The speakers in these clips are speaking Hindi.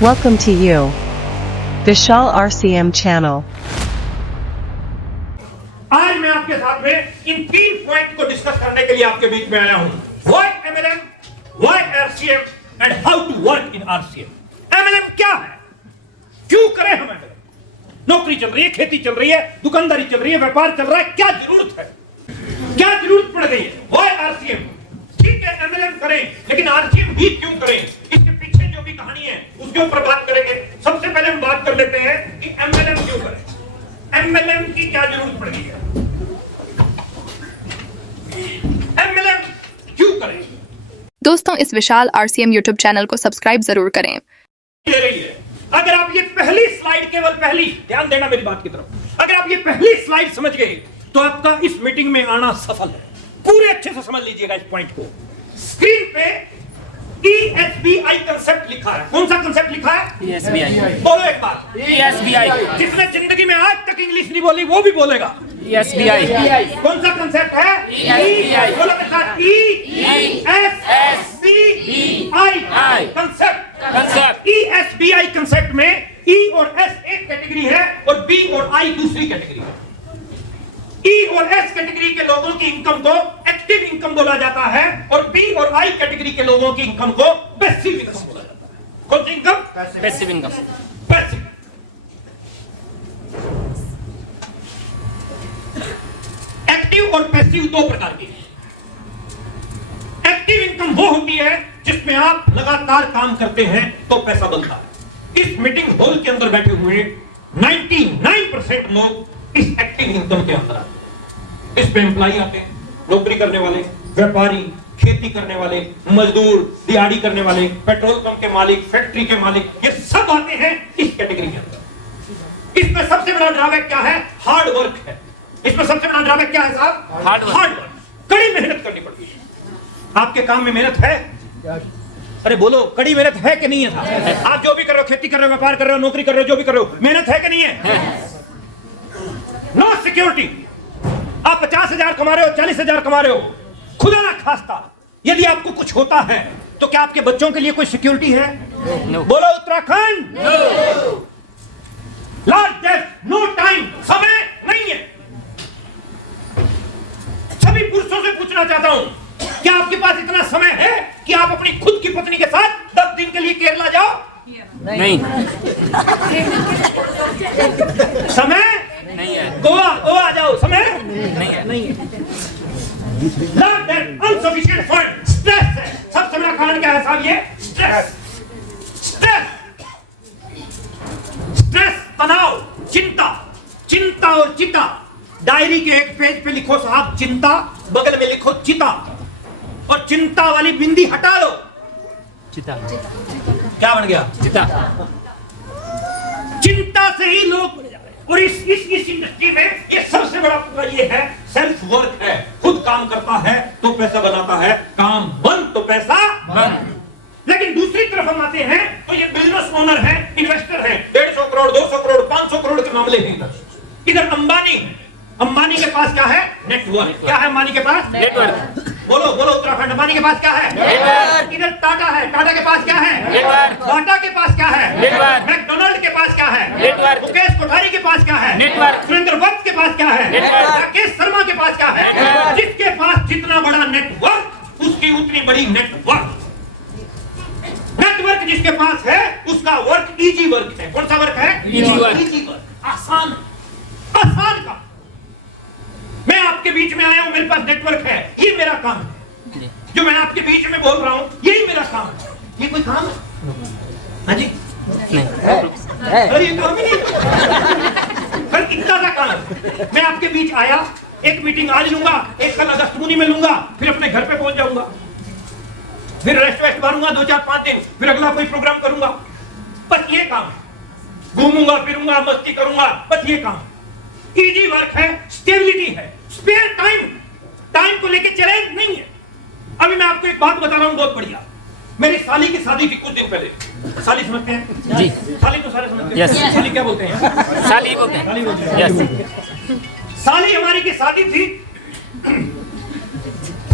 Welcome to you, Vishal RCM channel. आज मैं आपके साथ में इन 3 पॉइंट को डिस्कस करने के लिए आपके बीच में आया हूं। Why MLM, why RCM and how to work in RCM। MLM क्या है, क्यों करें हम MLM? नौकरी चल रही है, खेती चल रही है, दुकानदारी चल रही है, व्यापार चल रहा है, क्या जरूरत है, क्या जरूरत पड़ गई है? Why RCM? ठीक है MLM करें, लेकिन RCM भी क्यों करें? इसके पीछे जो भी कहानी है उसके ऊपर बात करेंगे। सबसे पहले हम बात कर लेते हैं कि MLM क्यों करें, MLM की क्या जरूरत पड़ गई है, MLM क्यों करें? दोस्तों, इस विशाल RCM यूट्यूब चैनल को सब्सक्राइब जरूर करें। ले रही है। अगर आप ये पहली स्लाइड, केवल पहली, ध्यान देना मेरी बात की तरफ, अगर आप ये पहली स्लाइड समझ गए तो आपका इस मीटिंग में आना सफल है। पूरे अच्छे से समझ लीजिएगा इस पॉइंट को। स्क्रीन पे ESBI कंसेप्ट लिखा है। कौन सा कंसेप्ट लिखा है? ESBI। बोलो एक बार। ESBI। जिसने जिंदगी में आज तक इंग्लिश नहीं बोली वो भी बोलेगा। ESBI। कौन सा कंसेप्ट है? ESBI। बोलो बेटा, ESBI कंसेप्ट। ESBI कंसेप्ट में E और S एक कैटेगरी है और B और I दूसरी कैटेगरी है। E और S कैटेगरी के लोगों की इनकम को एक्टिव इनकम बोला जाता है और B और I कैटेगरी के लोगों की इनकम को पैसिव इनकम बोला जाता है। कौन सी income? Passive income. Passive. Active और पैसिव दो प्रकार की। एक्टिव इनकम वो होती है जिसमें आप लगातार काम करते हैं तो पैसा बनता है। इस मीटिंग हॉल के अंदर बैठे हुए 99% लोग इस एक्टिव इनकम के अंदर आते हैं। इस पे एम्प्लॉय आते हैं, नौकरी करने वाले, व्यापारी, खेती करने वाले, मजदूर, दिहाड़ी करने वाले, पेट्रोल पंप के मालिक, फैक्ट्री के मालिक, ये सब आते हैं इस कैटेगरी के अंदर। इसमें सबसे बड़ा ड्रॉबैक क्या है? हार्ड वर्क है। इसमें सबसे बड़ा ड्रॉबैक क्या है साहब? Hard work. कड़ी मेहनत करनी पड़ती है। आपके काम में मेहनत है? अरे बोलो, कड़ी मेहनत है कि नहीं है साहब? आप जो भी कर रहे हो, खेती कर रहे हो, व्यापार कर रहे हो, नौकरी कर रहे हो, जो भी कर रहे हो, मेहनत है कि नहीं है? No security. आप 50,000 कमा रहे हो, 40,000 कमा रहे हो, खुदा ना खास्ता यदि आपको कुछ होता है तो क्या आपके बच्चों के लिए कोई सिक्योरिटी है? No। बोलो Uttarakhand. Last death, no time, समय नहीं है। सभी पुरुषों से पूछना चाहता हूं, क्या आपके पास इतना समय है कि आप अपनी खुद की पत्नी के साथ 10 दिन के लिए केरला जाओ? नहीं। समय नहीं है। गोवा जाओ, समय नहीं है। नहीं है। Not that insufficient fund, stress है। सबसे बड़ा कारण क्या है साहब? ये स्ट्रेस। स्ट्रेस, तनाव, चिंता और चिता। डायरी के एक पेज पे लिखो साहब चिंता, बगल में लिखो चिता, और चिंता वाली बिंदी हटा लो। चिता। क्या बन गया? चिता। चिंता से ही लोग बन जा रहे हैं। और इस इंडस्ट्री में ये सबसे बड़ा ये है, सेल्फ वर्क है। खुद काम करता है तो पैसा बनाता है, काम बंद तो पैसा बंद। लेकिन दूसरी तरफ हम आते हैं तो ये बिजनेस ओनर है, इन्वेस्टर है, 150 करोड़, 200 करोड़, 500 करोड़ के मामले हैं। इधर अंबानी है। अंबानी के पास क्या है? नेटवर्क। क्या है अंबानी के पास? नेटवर्क। बोलो उत्तराखंड। अंबानी के पास क्या है? नेटवर्क। इधर टाटा है, टाटा के पास क्या है? नेटवर्क। बाटा के पास क्या है? नेटवर्क। मैकडोनल्ड के पास क्या है? नेटवर्क। मुकेश कोठारी के पास क्या है? नेटवर्क। सुरेंद्र वत्स के पास क्या है? नेटवर्क। राकेश शर्मा के पास क्या है? नेटवर्क। जिसके पास जितना बड़ा नेटवर्क उसकी उतनी बड़ी नेटवर्क। नेटवर्क जिसके पास है उसका वर्क इजी वर्क है। कौन सा वर्क है? Easy work. इजी वर्क, आसान का। मैं आपके बीच में आया हूं, मेरे पास नेटवर्क है, ये मेरा काम है। जो मैं आपके बीच में बोल रहा हूं यही मेरा काम है। ये कोई काम है? हाँ जी, अरे ये काम ही नहीं, पर इतना सा काम है। मैं आपके बीच आया, एक मीटिंग आज लूंगा, एक कल अगस्तमुनी में लूंगा, फिर अपने घर पे पहुंच जाऊंगा, फिर रेस्ट मारूंगा 2-4-5 दिन, फिर अगला कोई प्रोग्राम करूंगा। बस ये काम है। घूमूंगा फिरूंगा, मस्ती करूंगा, बस ये काम। इजी वर्क है, स्टेबिलिटी है, स्पेयर टाइम को लेके चैलेंज नहीं है। अभी मैं आपको एक बात बता रहा हूं बहुत बढ़िया। मेरी साली की शादी थी कुछ दिन पहले। साली समझते हैं जी। साली तो सारे समझते हैं। Yes। साली क्या बोलते हैं? साली बोलते हैं। साली बोलते हैं। यस। साली हमारी की शादी थी।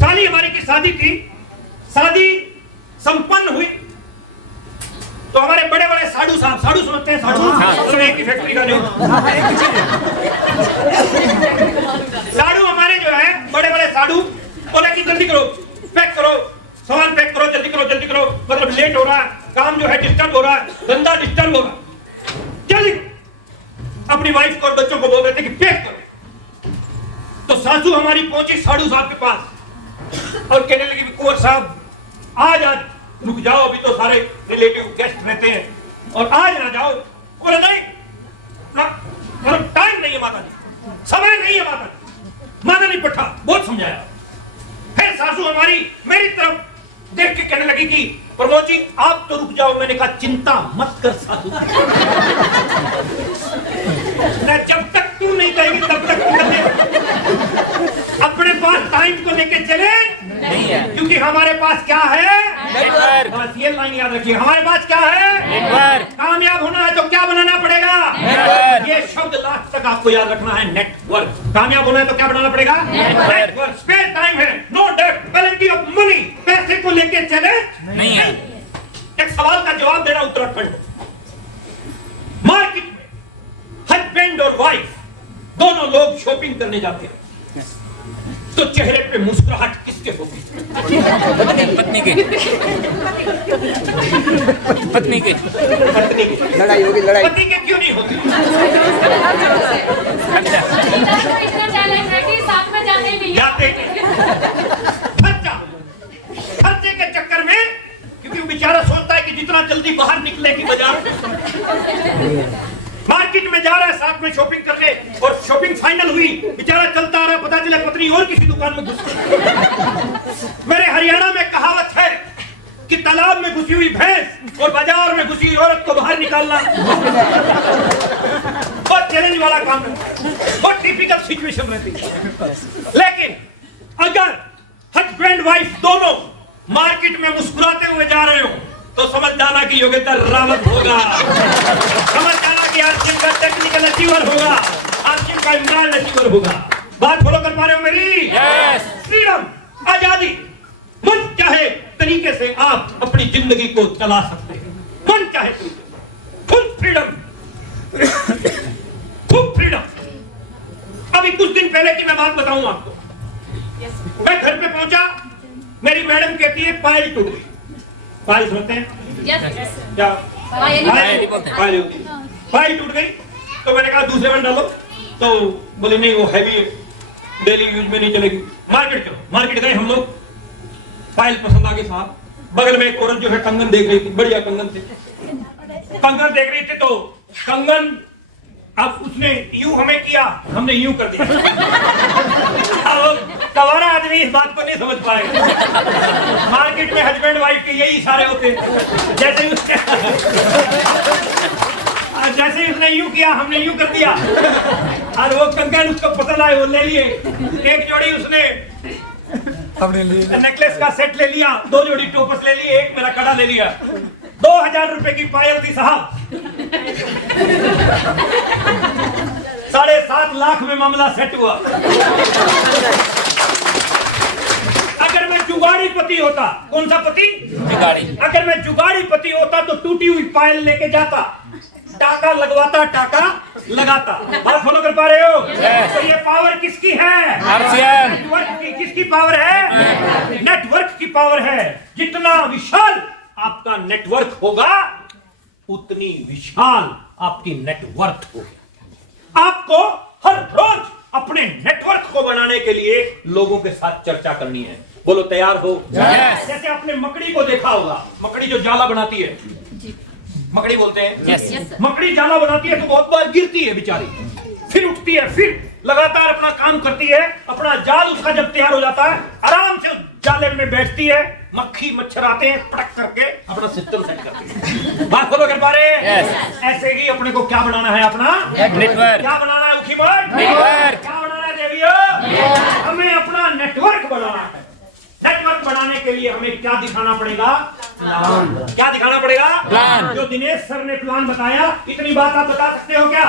साली हमारी की शादी थी। शादी संपन्न हुई तो हमारे बड़े बड़े साधु साहब, साधु समझते हैं साधु? मतलब एक ही फैक्ट्री का जो साधु हमारे जो है बड़े बड़े साधु बोले कि जल्दी करो, पैक करो, सामान पैक करो, जल्दी करो, जल्दी करो, मतलब लेट हो रहा है, काम जो है डिस्टर्ब हो रहा है, धंधा डिस्टर्ब हो रहा है, जल्दी। अपनी वाइफ को और बच्चों को बोल रहे थे कि पैक करो। तो सासू हमारी पहुंची साधु साहब के पास और कहने लगी कुंवर साहब आज रुक जाओ, अभी तो सारे रिलेटिव गेस्ट रहते हैं और आज ना जाओ। बोले नहीं ना, मतलब टाइम नहीं है माता जी, समय नहीं है माता जी। माता नहीं पठा बहुत समझाया। फिर सासू हमारी मेरी तरफ देख के कहने लगी कि प्रमोद जी आप तो रुक जाओ। मैंने कहा चिंता मत कर सासू, जब तक तू नहीं कहेगी तब तक अपने पास टाइम को लेके चले नहीं है, क्योंकि हमारे पास क्या है? नेटवर्क। बस ये लाइन याद रखिए, हमारे पास क्या है? नेटवर्क। कामयाब होना है तो क्या बनाना पड़ेगा? नेटवर्क। ये शब्द लास्ट तक आपको याद रखना है, नेटवर्क। कामयाब होना है तो क्या बनाना पड़ेगा? नेटवर्क। स्पेयर टाइम है, no date, penalty of money. पैसे को लेके चले नहीं है। एक सवाल का जवाब देना उत्तराखंड। मार्केट में हस्बैंड और वाइफ दोनों लोग शॉपिंग करने जाते हैं तो चेहरे पे मुस्कुराहट किसके होगी? पत्नी के। पत्नी के। पत्नी की। लड़ाई होगी, लड़ाई। पति के क्यों नहीं होती? इतना टैलेंट है कि साथ में जाने भी जाते खर्चे के चक्कर में, क्योंकि वो बेचारा सोचता है कि जितना जल्दी बाहर निकले कि बाजार मार्केट में जा रहा है साथ में शॉपिंग करने और शॉपिंग फाइनल हुई, बेचारा चलता आ रहा, पता चला पत्नी और किसी दुकान में घुस गई। मेरे हरियाणा में कहावत है कि तालाब में घुसी हुई भैंस और बाजार में घुसी हुई औरत को बाहर निकालना बहुत चैलेंज वाला काम है, बहुत टिपिकल सिचुएशन रहती है। लेकिन अगर हस्बैंड वाइफ दोनों मार्केट में मुस्कुराते हुए जा रहे हो तो समझ जाना कि योगेंद्र रावत होगा, समझ जाना कि आरसीएम का टेक्निकल अचीवर होगा, आरसीएम का इमरान अचीवर होगा। बात फॉलो कर पा रहे हो मेरी? यस। फ्रीडम, आजादी, मन चाहे तरीके से आप अपनी जिंदगी को चला सकते हैं, मन चाहे फुल फ्रीडम, खूब फ्रीडम। अभी कुछ दिन पहले की मैं बात बताऊं आपको। मैं घर पे पहुंचा, मेरी मैडम कहती है पायल टूट गई। पायल सुनते हैं क्या? पायल बोलते हैं। पायल होती है। पायल टूट गई तो मैंने कहा दूसरे बन डालो, तो बोले नहीं वो हैवी है, डेली यूज में नहीं चलेगी। मार्केट चलो, मार्केट गए हम लोग, पायल पसंद आ गई साहब। बगल में एक औरत जो है कंगन देख रही थी, बढ़िया कंगन थे, कंगन देख रही थी तो कंगन, अब उसने यूं हमें किया, हमने यूं कर दिया। अब कवारा आदमी इस बात को नहीं समझ पाएगा। मार्केट में हस्बैंड वाइफ के यही इशारे होते हैं। जैसे ही उसने यूं किया, हमने यूं कर दिया और वो कंगन उसको पसंद आए, वो ले लिए। एक जोड़ी उसने नेकलेस का सेट ले लिया, 2 जोड़ी टोपस ले लिए, एक मेरा कड़ा ले लिया। 2000 रुपए की पायल थी साहब। 7.5 लाख में मामला सेट हुआ। अगर मैं जुगाड़ी पति होता, कौन सा पति? जुगाड़ी। अगर मैं जुगाड़ी पति होता तो टूटी हुई पायल लेके जाता, टाका लगवाता, टाका लगाता। बात फॉलो कर पा रहे हो? तो ये पावर किसकी है? आरसीएम। नेटवर्क की। किसकी पावर है? नेटवर्क की पावर है। जितना विशाल आपका नेटवर्क होगा उतनी विशाल आपकी नेटवर्थ होगी। आपको हर रोज अपने नेटवर्क को बनाने के लिए लोगों के साथ चर्चा करनी है। बोलो तैयार हो? Yes. जैसे आपने मकड़ी को देखा होगा, मकड़ी जो जाला बनाती है, मकड़ी बोलते हैं। Yes. मकड़ी जाला बनाती है तो बहुत बार गिरती है बेचारी, फिर उठती है, फिर लगातार अपना काम करती है। अपना जाल उसका जब तैयार हो जाता है, आराम से उस जाले में बैठती है, मक्खी मच्छर आते हैं, पटक करके अपना सिस्टम सेट करती है। बात फॉलो कर पा रहे हैं? Yes. ऐसे ही अपने को क्या बनाना है? अपना नेटवर्क। क्या बनाना है? उखीमठ नेटवर्क। क्या बनाना है देवियों? हमें अपना नेटवर्क बनाना है। नेटवर्क बनाने के लिए हमें क्या दिखाना पड़ेगा? प्लान। क्या दिखाना पड़ेगा? प्लान। जो दिनेश सर ने प्लान बताया, इतनी बात आप बता सकते हो क्या?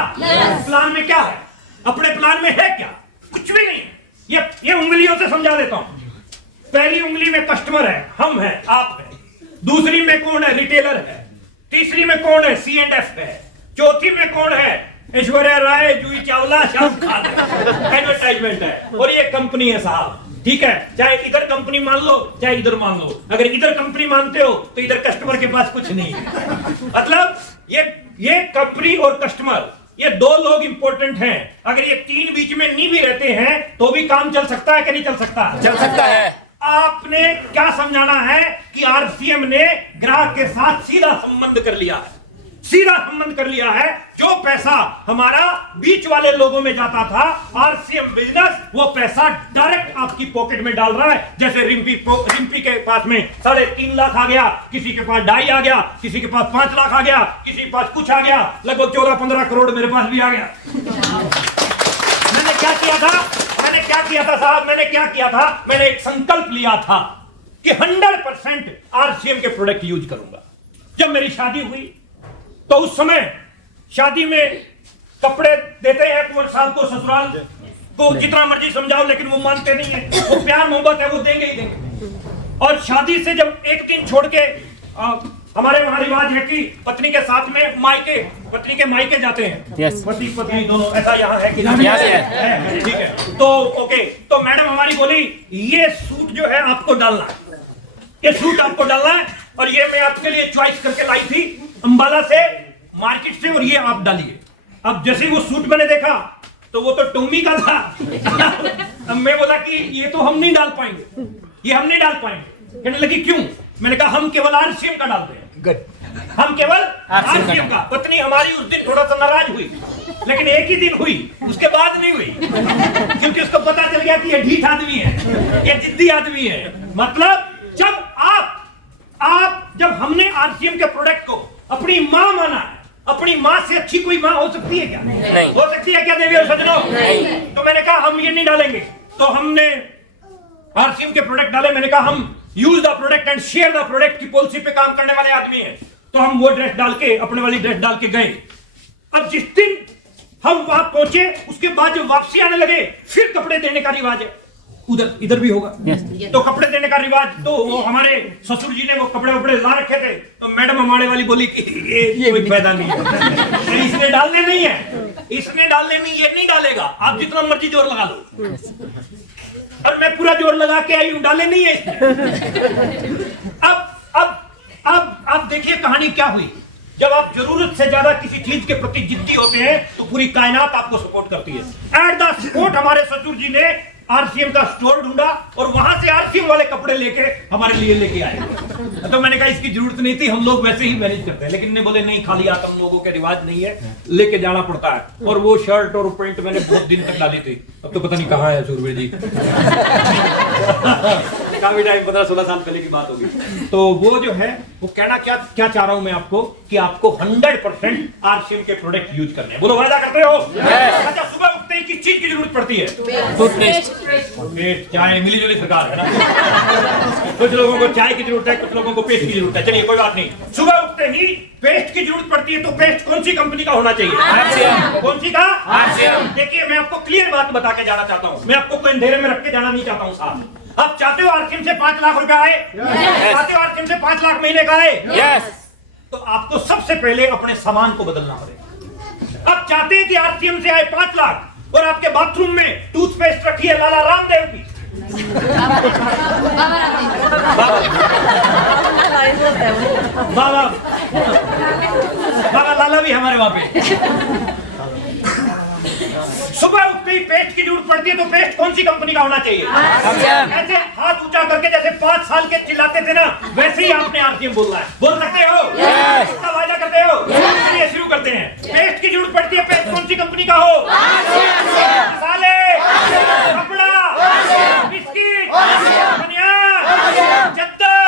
प्लान में क्या है? अपने प्लान में है क्या? कुछ भी नहीं है। ये उंगलियों से समझा देता हूं। पहली उंगली में कस्टमर है, हम हैं, आप हैं। दूसरी में कौन है? रिटेलर है। तीसरी में कौन है? C&F है। चौथी में कौन है? ऐश्वर्या राय, जूही चावला, शाहरुख खान। एडवर्टाइजमेंट है और ये कंपनी है साहब, ठीक है। चाहे इधर कंपनी मान लो चाहे इधर मान लो, अगर इधर कंपनी मानते हो तो इधर कस्टमर के पास कुछ नहीं है। मतलब ये कंपनी और कस्टमर, ये दो लोग इंपॉर्टेंट हैं। अगर ये तीन बीच में नहीं भी रहते हैं तो भी काम चल सकता है कि नहीं चल सकता? चल सकता है। आपने क्या समझाना है कि आरसीएम ने ग्राहक के साथ सीधा संबंध कर लिया है, सीधा संबंध कर लिया है। जो पैसा हमारा बीच वाले लोगों में जाता था, आरसीएम बिजनेस वो पैसा डायरेक्ट आपकी पॉकेट में डाल रहा है। जैसे रिम्पी के पास में 3.5 लाख आ गया, किसी के पास 2.5 आ गया, किसी के पास 5 लाख आ गया, किसी के पास कुछ आ गया, लगभग 14-15 करोड़ मेरे पास भी आ गया। मैंने क्या किया था साहब? मैंने क्या किया था? मैंने एक संकल्प लिया था कि 100% आरसीएम के प्रोडक्ट यूज करूंगा। जब मेरी शादी हुई तो उस समय शादी में कपड़े देते हैं कुंवर साहब को, ससुराल को जितना मर्जी समझाओ लेकिन वो मानते नहीं है। वो प्यार मोहब्बत है, वो देंगे ही देंगे। और शादी से जब एक दिन छोड़ के हमारे वहां रिवाज है कि पत्नी के साथ में पत्नी के मायके जाते हैं। Yes. पति पत्नी दोनों, ऐसा यहाँ है कि Yes, है, ठीक है। तो ओके, तो मैडम हमारी बोली ये सूट जो है आपको डालना है, ये सूट आपको डालना है, और ये मैं आपके लिए चॉइस करके लाई थी अंबाला से, मार्केट से, और ये आप डालिए। अब जैसे वो सूट मैंने देखा तो वो तो टोमी का था। अब मैं बोला कि ये तो हम नहीं डाल पाएंगे, ये हम नहीं डाल पाएंगे। कहने लगी क्यों? मैंने कहा हम केवल आरसीएम का डालते हैं। हम केवल आरसीएम का। पत्नी हमारी उस दिन थोड़ा सा नाराज हुई, लेकिन एक ही दिन हुई, उसके बाद नहीं हुई, क्योंकि उसको पता चल गया कि ये ढीठ आदमी है, ये जिद्दी आदमी है। मतलब जब हमने आरसीएम के प्रोडक्ट को अपनी मां माना है, अपनी मां से अच्छी कोई मां हो सकती है क्या? नहीं। हो सकती है क्या देवी और सज्जनों? तो मैंने कहा हम ये नहीं डालेंगे। तो हमने आरसीएम के प्रोडक्ट डाले। मैंने कहा हम use the product and share the product की पॉलिसी पे काम करने वाले आदमी हैं। तो हम वो ड्रेस डाल के, अपने वाली ड्रेस डाल के गए। अब जिस दिन हम वहां पहुंचे उसके बाद जब वापसी आने लगे, फिर कपड़े देने का रिवाज है, इधर भी होगा। तो कपड़े देने का रिवाज, तो वो हमारे ससुर जी ने वो कपड़े ला रखे थे। तो मैडम हमारे वाली बोली कि ये कोई फायदा नहीं है, इसने डालने नहीं है, इसने डालने नहीं, ये नहीं डालेगा, आप जितना मर्जी जोर लगा लो। और मैं पूरा जोर लगा के आई हूं, डाले नहीं है। अब देखिए कहानी क्या हुई। जब आप जरूरत से ज्यादा किसी चीज के प्रति जिद्दी होते हैं तो पूरी कायनात आपको सपोर्ट करती है। एट द स्पॉट हमारे ससुर जी ने आरसीएम का स्टोर ढूंढा और वहां से आरसीएम वाले कपड़े लेके हमारे लिए लेके आए। तो मैंने कहा इसकी जरूरत नहीं थी, हम लोग वैसे ही मैनेज करते हैं। लेकिन ने बोले नहीं, खाली हाथ हम लोगों के रिवाज नहीं है, लेके जाना पड़ता है। और वो शर्ट और पैंट मैंने बहुत दिन तक डाली थी, अब तो पता नहीं कहाँ है सूरवीर जी। काफी टाइम, 15-16 साल पहले की बात होगी। तो वो जो है वो कहना क्या चाह रहा हूं मैं आपको कि आपको 100% आरसीएम के प्रोडक्ट यूज करने हैं। बोलो वादा करते हो? अच्छा, सुबह उठते ही किस चीज की जरूरत पड़ती है? टूथपेस्ट। चाय मिली जुली सरकार है ना। कुछ लोगों को चाय की जरूरत है, कुछ लोगों को पेस्ट की जरूरत है। चलिए कोई बात नहीं, सुबह उठते ही पेस्ट की जरूरत पड़ती है। तो पेस्ट कौन सी कंपनी का होना चाहिए? आरसीएम। कौन सी का? आरसीएम। देखिए मैं आपको क्लियर बात बता के जाना चाहता हूँ, मैं आपको कोई अंधेरे में रख के जाना नहीं चाहता हूँ साहब। आप चाहते हो आरसीएम से 5 लाख रुपए आए? चाहते हो आरसीएम से 5 लाख महीने का आए? यस। तो आपको सबसे पहले अपने सामान को बदलना पड़ेगा। आप चाहते हैं कि आरसीएम से आए 5 लाख और आपके बाथरूम में टूथपेस्ट रखी है लाला रामदेव की, बाबा लाला भी हमारे वहां पे। सुबह उठते ही पेस्ट की जरूरत पड़ती है, तो पेस्ट कौन सी कंपनी का होना चाहिए? ऐसे हाथ ऊंचा करके जैसे 5 साल के चिल्लाते थे ना, वैसे ही आपने आरसीएम बोलना है। बोल सकते हो? इसका वायदा करते हो? चलिए शुरू करते हैं। पेस्ट की जरूरत पड़ती है, पेस्ट कौन सी कंपनी का हो? मसाले, कपड़ा, बिस्किट, बनियान, चद्दर,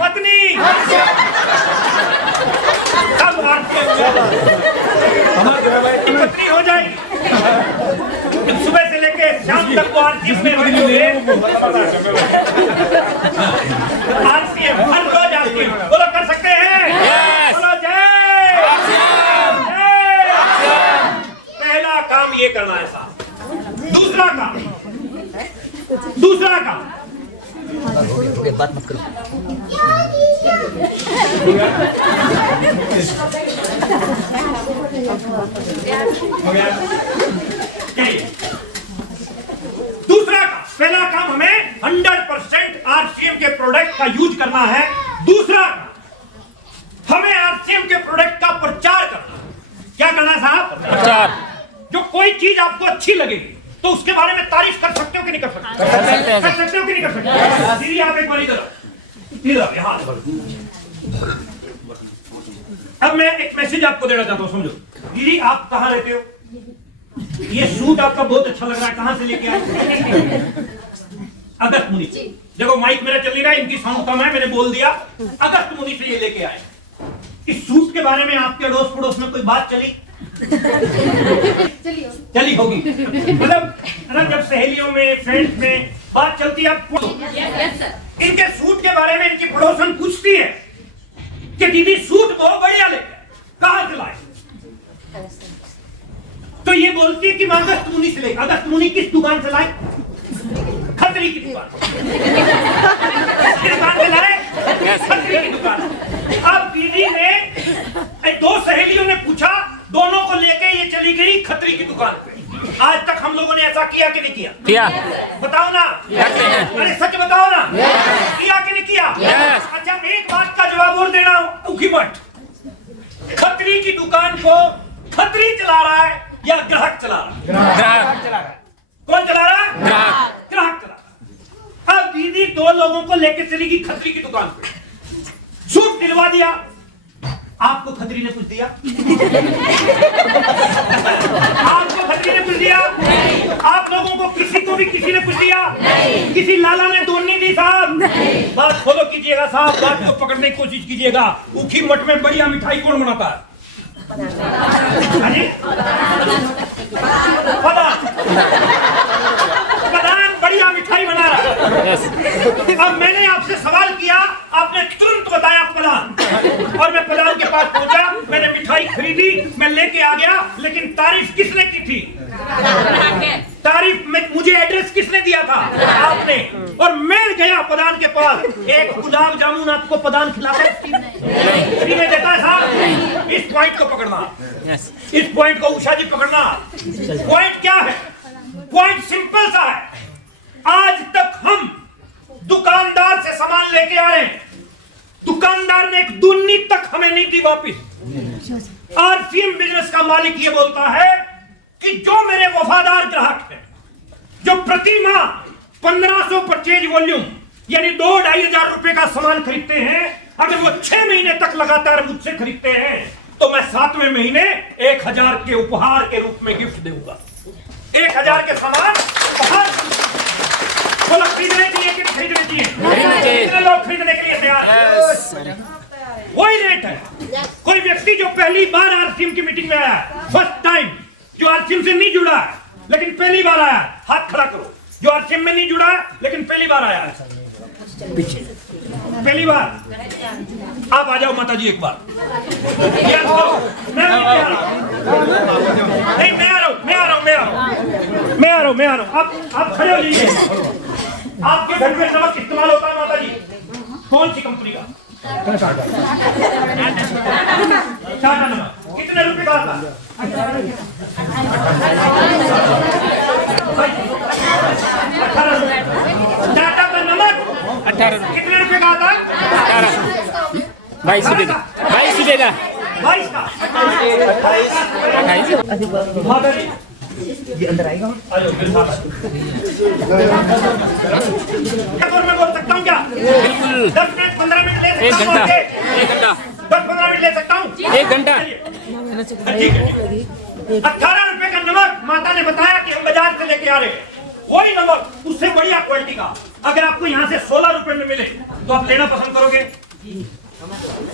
पत्नी, सब पत्नी हो जाएगी। सुबह से लेके शाम तक वो आरसीएम में आरसीएम हर रोज आरसीएम। बोलो कर सकते हैं? बोलो जय। पहला काम ये करना है साहब। दूसरा काम बात मत करो। हो गया? चलिए, दूसरा काम, पहला काम हमें 100% आरसीएम के प्रोडक्ट का यूज करना है। दूसरा काम, हमें आरसीएम के प्रोडक्ट का प्रचार करना है। क्या करना है साहब? प्रचार। जो कोई चीज आपको अच्छी लगेगी तो उसके बारे में तारीफ कर सकते हो कि नहीं कर सकते? कर सकते हैं, कर सकते हो कि नहीं कर सकते? दीदी आप एक बार इधर आओ, यहाँ अब मैं एक मैसेज आपको देना चाहता हूँ, समझो। दीदी आप कहाँ रहते हो? ये सूट आपका बहुत अच्छा लग रहा है, कहाँ से लेके आए? अगस्त मुनि। देखो माइक मेरा चल नहीं रहा है, इनकी साउंड कम है, मैंने बोल दिया अगस्त मुनि से ये लेके आए। इस सूट के बारे में आपके अड़ोस पड़ोस में कोई बात चली? चली होगी, मतलब जब सहेलियों में, फ्रेंड्स में बात चलती है। इनके सूट के बारे में इनकी पड़ोसन पूछती है कि दीदी सूट बहुत बढ़िया लेके कहाँ से लाए? तो ये बोलती है कि मैं अगस्त मुनि से लेके। अगस्त मुनि किस दुकान से लाए? खतरी की दुकान। किस दुकान से लाए? खतरी की दुकान। अब दीदी ने, दो सहेलियों ने पूछा, दोनों को लेके ये चली गई खतरी की दुकान पे। आज तक हम लोगों ने ऐसा किया कि नहीं किया? किया। बताओ ना, अरे सच बताओ ना, किया कि नहीं किया? अच्छा एक बात का जवाब और देना, उखी मत। खतरी की दुकान को खतरी चला रहा है या ग्राहक चला रहा है? ग्राहक चला रहा है। कौन चला रहा है? ग्राहक। ग्राहक चला रहा है। अब दीदी दो लोगों को लेकर चली गई खतरी की दुकान पे, सूट दिलवा दिया। आपको खतरी ने कुछ दिया? आपको खतरी ने कुछ दिया? आप लोगों को किसी को भी किसी ने कुछ दिया? किसी लाला ने दूध नहीं दी साहब? बात फॉलो कीजिएगा साहब, बात को पकड़ने की कोशिश कीजिएगा। ऊखी मठ में बढ़िया मिठाई कौन बनाता है? प्रधान बढ़िया मिठाई बना रहा है। अब मैंने आपसे सवाल किया, आपने तुरंत बताया प्रधान, और मैं प्रधान के पास पहुंचा, मैंने मिठाई खरीदी, मैं लेके आ गया। लेकिन तारीफ किसने की थी? तारीफ में मुझे एड्रेस किसने दिया था? आपने। और मैं गया प्रधान के पास, एक गुलाब जामुन आपको प्रधान खिलाता है? फ्री में देता है साहब? इस पॉइंट को पकड़ना, इस पॉइंट को उषा जी पकड़ना। पॉइंट क्या है? पॉइंट सिंपल सा है। आज तक हम दुकानदार से सामान लेके आ रहे हैं, दुकानदार ने एक दुन्नी तक हमें नहीं दी वापिस। आरसीएम बिजनेस का मालिक ये बोलता है कि जो मेरे वफादार ग्राहक हैं, जो प्रति माह 1500 परचेज वॉल्यूम यानी 2-2,500 रुपए का सामान खरीदते हैं, अगर वो 6 महीने तक लगातार मुझसे खरीदते हैं तो मैं 7वें महीने 1000 के उपहार के रूप में गिफ्ट दूंगा। 1000 के सामान उपहार। वो लोग खरीदने के लिए कि खरीदने चाहिए? कितने लोग खरीदने के लिए तैयार हैं? वही रेट है। कोई व्यक्ति जो पहली बार आरसीएम की मीटिंग में आया, फर्स्ट टाइम, जो आरसीएम से नहीं जुड़ा है लेकिन पहली बार आया, हाथ खड़ा करो। जो आरसीएम में नहीं जुड़ा है लेकिन पहली बार आया है, पहली बार, आप आ जाओ माता जी एक बार। मैं आ रहा हूँ। आप खड़े हो जाइए। आपके घर में नमक इस्तेमाल होता है माता जी? कौन सी कंपनी का? टाटा नमक। कितने रुपए का आता? 18 रुपए। टाटा का नमक 18 रुपए। कितने रुपए का आता? 22 देगा। 22 देगा। 22 का। माता जी ये अंदर आएगा। मैं बोल सकता हूँ क्या? 10 मिनट 15 मिनट ले सकता हूँ? 1 घंटा 10-15 मिनट ले सकता हूँ? 1 घंटा। ठीक है। 18 रुपए का नमक माता ने बताया कि हम बाजार से लेके आ रहे हैं। वही नमक उससे बढ़िया क्वालिटी का अगर आपको यहाँ से 16 रुपए में मिले तो आप लेना पसंद करोगे?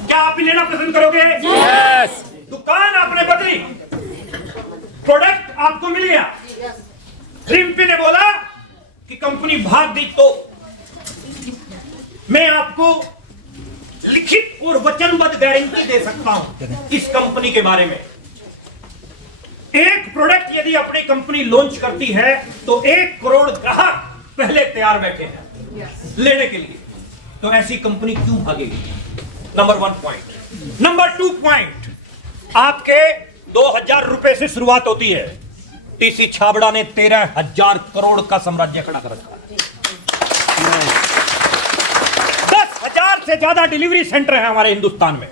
क्या आप भी लेना पसंद करोगे? यस। दुकान आपने बदली, प्रोडक्ट आपको मिल गया। रिम्पी ने बोला कि कंपनी भाग दी तो मैं आपको लिखित और वचनबद्ध गारंटी दे सकता हूं इस कंपनी के बारे में। एक प्रोडक्ट यदि अपनी कंपनी लॉन्च करती है तो 1 करोड़ ग्राहक पहले तैयार बैठे हैं लेने के लिए। तो ऐसी कंपनी क्यों भागेगी? Number 1 point. नंबर 2 पॉइंट, आपके 2000 रुपए से शुरुआत होती है। टीसी छाबड़ा ने 13,000 करोड़ का साम्राज्य खड़ा कर रखा है। 10,000 से ज्यादा डिलीवरी सेंटर है हमारे हिंदुस्तान में,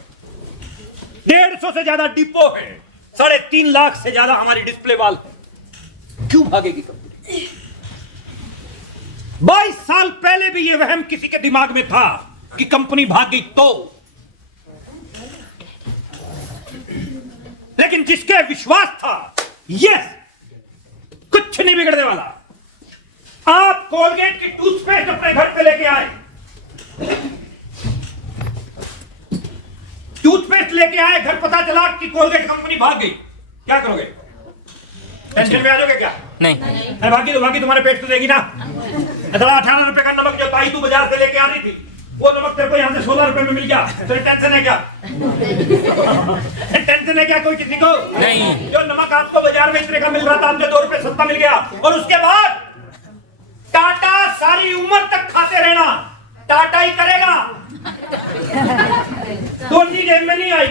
150 से ज्यादा डिपो है, 3.5 लाख से ज्यादा हमारी डिस्प्ले वाल है। क्यों भागेगी कंपनी? 22 साल पहले भी यह वहम किसी के दिमाग में था कि कंपनी भागी तो, लेकिन जिसके विश्वास था यस कुछ नहीं बिगड़ने वाला। आप कोलगेट की टूथपेस्ट अपने घर पे लेके आए, टूथपेस्ट लेके आए, घर पता चला कि कोलगेट कंपनी भाग गई, क्या करोगे? टेंशन में आ जाओगे क्या? नहीं। भागी तो भागी, तुम्हारे पेट तो देगी ना। 18 रुपए का नमक जब भाई तू बाजार से लेके आ रही थी, वो नमक तेरे को यहाँ से 16 रुपए में मिल गया, तो टेंशन है क्या? टेंशन है क्या कोई किसी को? नहीं। जो नमक आपको बाजार में इतने का मिल रहा था, आपने 2 रुपए सस्ता मिल गया, और उसके बाद टाटा सारी उम्र तक खाते रहना, टाटा ही करेगा। दो चीजें में नहीं आई।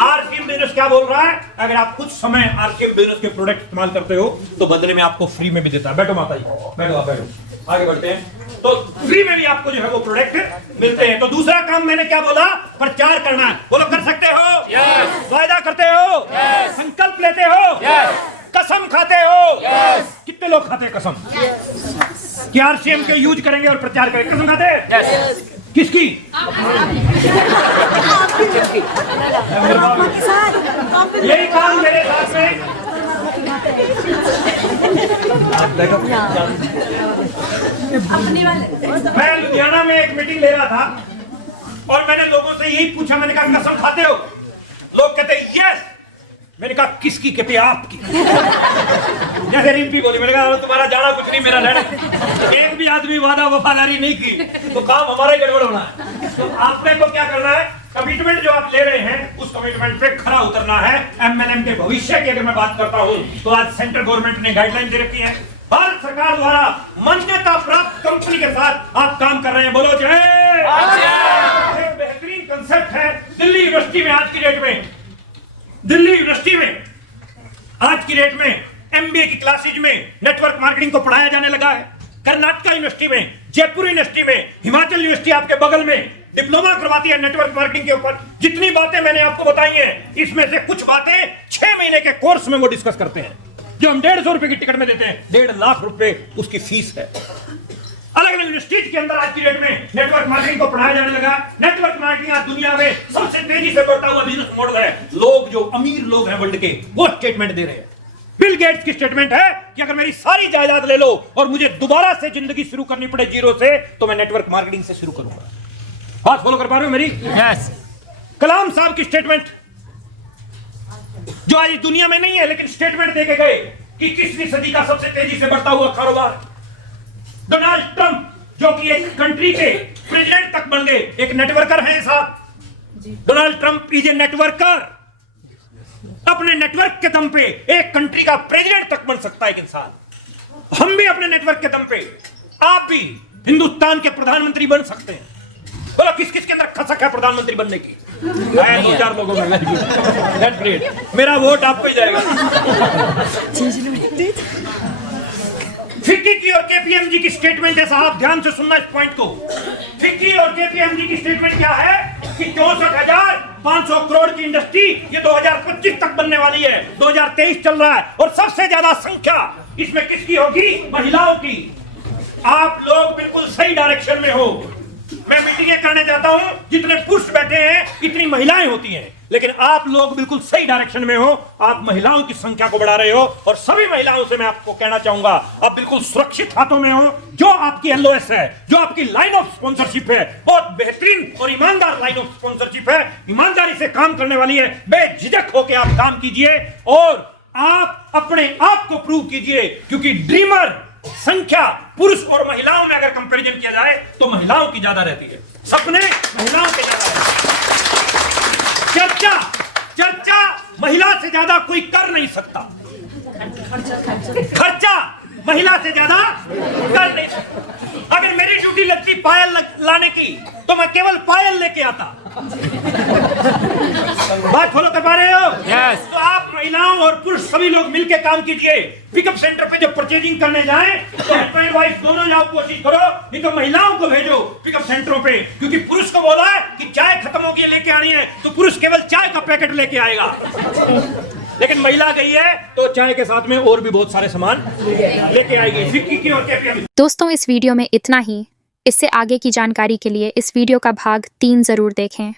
आरसीएम बिजनेस क्या बोल रहा है? अगर आप कुछ समय आरसीएम बिजनेस के प्रोडक्ट इस्तेमाल करते हो तो बदले में आपको फ्री में भी देता है। बैठो माता जी, बैठो आप, बैठो, आगे बढ़ते हैं। तो फ्री में भी आपको जो है वो प्रोडक्ट मिलते हैं। तो दूसरा काम मैंने क्या बोला? प्रचार करना है। बोलो, कर सकते हो? यस। वायदा करते हो? यस। संकल्प लेते हो? यस। कसम खाते हो? यस। कितने लोग खाते हैं कसम कि आरसीएम के यूज करेंगे और प्रचार करेंगे? कसम खाते हैं? यस। किसकी? यही काम मेरे साथ में मैं लुधियाना में एक मीटिंग ले रहा था और मैंने लोगों से यही पूछा, मैंने कहा कसम खाते हो? लोग कहते यस। मैंने कहा किसकी? कहते आपकी। जैसे रिम्पी बोली, मैंने कहा तुम्हारा जाना कुछ नहीं, मेरा रहना। एक भी आदमी वादा वफादारी नहीं की तो काम हमारा ही गड़बड़ होना है। तो आपने को क्या करना है? कमिटमेंट जो आप ले रहे हैं उस कमिटमेंट पे खरा उतरना है। एमएलएम के भविष्य की अगर मैं बात करता हूं तो आज सेंट्रल गवर्नमेंट ने गाइडलाइन दे रखी है, भारत सरकार द्वारा मान्यता प्राप्त कंपनी के साथ आप काम कर रहे हैं। बोलो जय। एक बेहतरीन कंसेप्ट है। दिल्ली यूनिवर्सिटी में आज की डेट में, दिल्ली यूनिवर्सिटी में आज की डेट में एमबीए की क्लासेज में नेटवर्क मार्केटिंग को पढ़ाया जाने लगा है। कर्नाटका यूनिवर्सिटी में, जयपुर यूनिवर्सिटी में, हिमाचल यूनिवर्सिटी आपके बगल में डिप्लोमा करवाती है नेटवर्क मार्केटिंग के ऊपर। जितनी बातें मैंने आपको बताई हैं, इसमें से कुछ बातें 6 महीने के कोर्स में वो डिस्कस करते हैं, जो हम 150 रुपए की टिकट में देते हैं। 1.5 लाख रुपए उसकी फीस है। अलग अलग यूनिवर्सिटीज के अंदर आज की डेट में नेटवर्क मार्केटिंग को पढ़ाया जाने लगा। नेटवर्क मार्केटिंग आज दुनिया में सबसे तेजी से बढ़ता हुआ बिजनेस मॉडल है। लोग जो अमीर लोग हैं वर्ल्ड के, वो स्टेटमेंट दे रहे हैं। बिल गेट्स की स्टेटमेंट है कि अगर मेरी सारी जायदाद ले लो और मुझे दोबारा से जिंदगी शुरू करनी पड़े जीरो से, तो मैं नेटवर्क मार्केटिंग से शुरू करूंगा। बात फॉलो कर पा रहे हो मेरी? यस। कलाम साहब की स्टेटमेंट, जो आज दुनिया में नहीं है लेकिन स्टेटमेंट देके गए कि 21वीं सदी का सबसे तेजी से बढ़ता हुआ कारोबार। डोनाल्ड ट्रंप, जो कि एक कंट्री के प्रेसिडेंट तक बन गए, एक नेटवर्कर हैं साहब। Donald Trump is a networker. अपने नेटवर्क के दम पे एक कंट्री का प्रेसिडेंट तक बन सकता है एक इंसान। हम भी अपने नेटवर्क के दम पे, आप भी हिंदुस्तान के प्रधानमंत्री बन सकते हैं। बोलो, किस किस के अंदर खसक है प्रधानमंत्री बनने की? 2-4 लोगों में। That's great. मेरा वोट आपको ही जाएगा। फिक्की की और केपीएमजी की स्टेटमेंट है साहब, ध्यान से सुनना इस पॉइंट को। फिक्की और केपीएमजी की स्टेटमेंट क्या है कि 64,500 करोड़ की इंडस्ट्री ये 2025 तक बनने वाली है। 2023 चल रहा है और सबसे ज्यादा संख्या इसमें किसकी होगी? महिलाओं की। आप लोग बिल्कुल सही डायरेक्शन में हो। मैं मीटिंगें करने जाता हूं, जितने पुरुष बैठे हैं इतनी महिलाएं होती हैं, लेकिन आप लोग बिल्कुल सही डायरेक्शन में हो। आप महिलाओं की संख्या को बढ़ा रहे हो और सभी महिलाओं से मैं आपको कहना चाहूंगा, आप बिल्कुल सुरक्षित हाथों में हो। जो आपकी एलओएस है, जो आपकी लाइन ऑफ स्पॉन्सरशिप है, बहुत बेहतरीन और ईमानदार लाइन ऑफ स्पॉन्सरशिप है, ईमानदारी से काम करने वाली है। बेझिझक होकर आप काम कीजिए और आप अपने आप को प्रूव कीजिए, क्योंकि ड्रीमर संख्या पुरुष और महिलाओं में अगर कंपैरिजन किया जाए तो महिलाओं की ज्यादा रहती है। सपने महिलाओं के ज्यादा रहते हैं। चर्चा महिला से ज्यादा कोई कर नहीं सकता। खर्चा महिला से ज्यादा कर नहीं सकता। अगर मेरी ड्यूटी लगती पायल लाने की तो मैं केवल पायल लेके आता, बात फॉलो कर पा रहे हो? Yes. तो आप महिलाओं और पुरुष सभी लोग मिलकर काम कीजिए। पिकअप सेंटर पे जब परचेजिंग करने जाएं तो हस्बैंड वाइफ दोनों जाओ, कोशिश करो, नहीं तो महिलाओं को भेजो पिकअप सेंटरों पे, क्योंकि पुरुष को बोला है कि चाय खत्म हो गई लेके आनी है, तो पुरुष केवल चाय का पैकेट लेके आएगा। लेकिन महिला गई है तो चाय के साथ में और भी बहुत सारे सामान लेके आएगी। फिक्की की और कैफे। दोस्तों इस वीडियो में इतना ही। इससे आगे की जानकारी के लिए इस वीडियो का भाग 3 जरूर देखें।